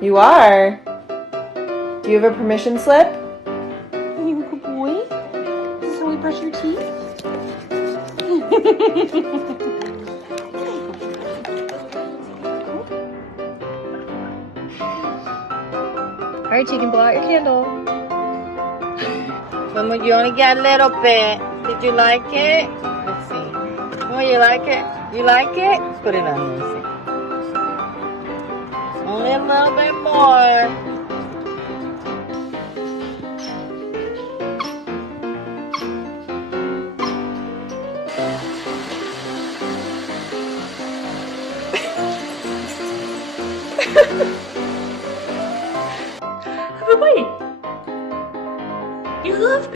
You are. Do you have a permission slip? Are you a good boy? Is this how we brush your teeth? Alright, you can blow out your candle. Mama, you only got a little bit. Did you like it? Let's see. Oh, you like it? You like it? Put it on, let me see. Only a little bit more.